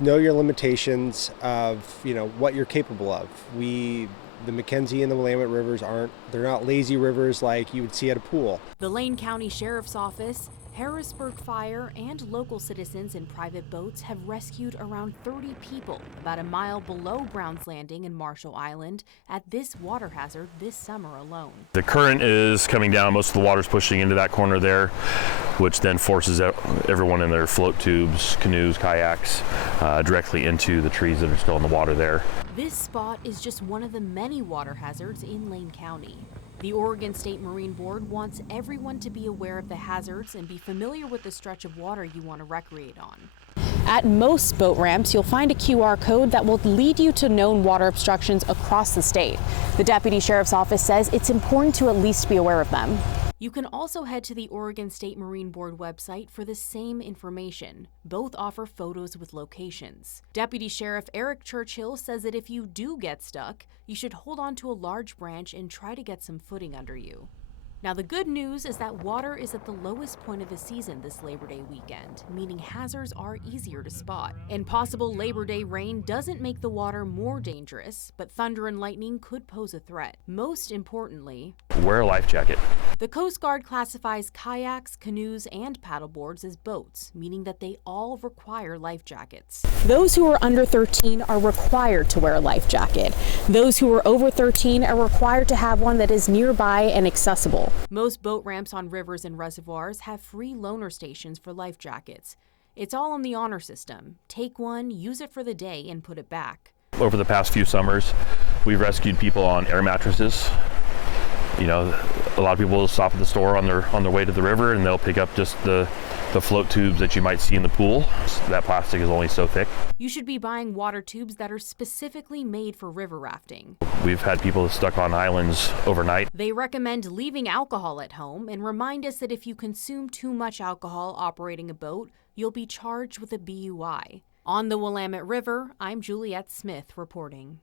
Know your limitations of, what you're capable of. The McKenzie and the Willamette rivers they're not lazy rivers like you would see at a pool. The Lane County Sheriff's Office, Harrisburg Fire, and local citizens in private boats have rescued around 30 people about a mile below Brown's Landing in Marshall Island at this water hazard this summer alone. The current is coming down, most of the water's pushing into that corner there, which then forces everyone in their float tubes, canoes, kayaks, directly into the trees that are still in the water there. This spot is just one of the many water hazards in Lane County. The Oregon State Marine Board wants everyone to be aware of the hazards and be familiar with the stretch of water you want to recreate on. At most boat ramps, you'll find a QR code that will lead you to known water obstructions across the state. The Deputy Sheriff's Office says it's important to at least be aware of them. You can also head to the Oregon State Marine Board website for the same information. Both offer photos with locations. Deputy Sheriff Eric Churchill says that if you do get stuck, you should hold on to a large branch and try to get some footing under you. Now, the good news is that water is at the lowest point of the season this Labor Day weekend, meaning hazards are easier to spot. And possible Labor Day rain doesn't make the water more dangerous, but thunder and lightning could pose a threat. Most importantly, wear a life jacket. The Coast Guard classifies kayaks, canoes, and paddleboards as boats, meaning that they all require life jackets. Those who are under 13 are required to wear a life jacket. Those who are over 13 are required to have one that is nearby and accessible. Most boat ramps on rivers and reservoirs have free loaner stations for life jackets. It's all on the honor system. Take one, use it for the day, and put it back. Over the past few summers, we've rescued people on air mattresses. A lot of people will stop at the store on their way to the river, and they'll pick up just the float tubes that you might see in the pool. That plastic is only so thick. You should be buying water tubes that are specifically made for river rafting. We've had people stuck on islands overnight. They recommend leaving alcohol at home and remind us that if you consume too much alcohol operating a boat, you'll be charged with a BUI. On the Willamette River, I'm Juliette Smith reporting.